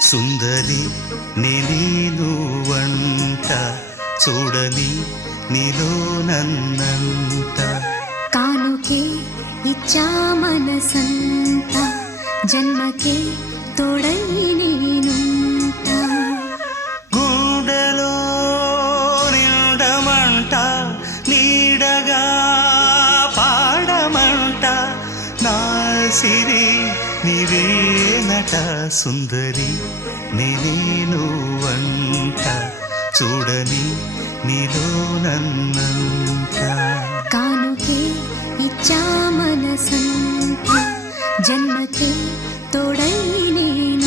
సుందరి నేను వంట చూడని నీలో నన్నంట కానుకే ఇచ్చా మనసంత జన్మకే తోడై నేనుంటా గుండెలో నిండమంట నీడగా పాడమంట నా సిరి నీవేనట సుందరి నేను వంట చూడని నీలో నన్నంట కానుకే ఇచ్చా మనసంత జన్మకే తోడై నేను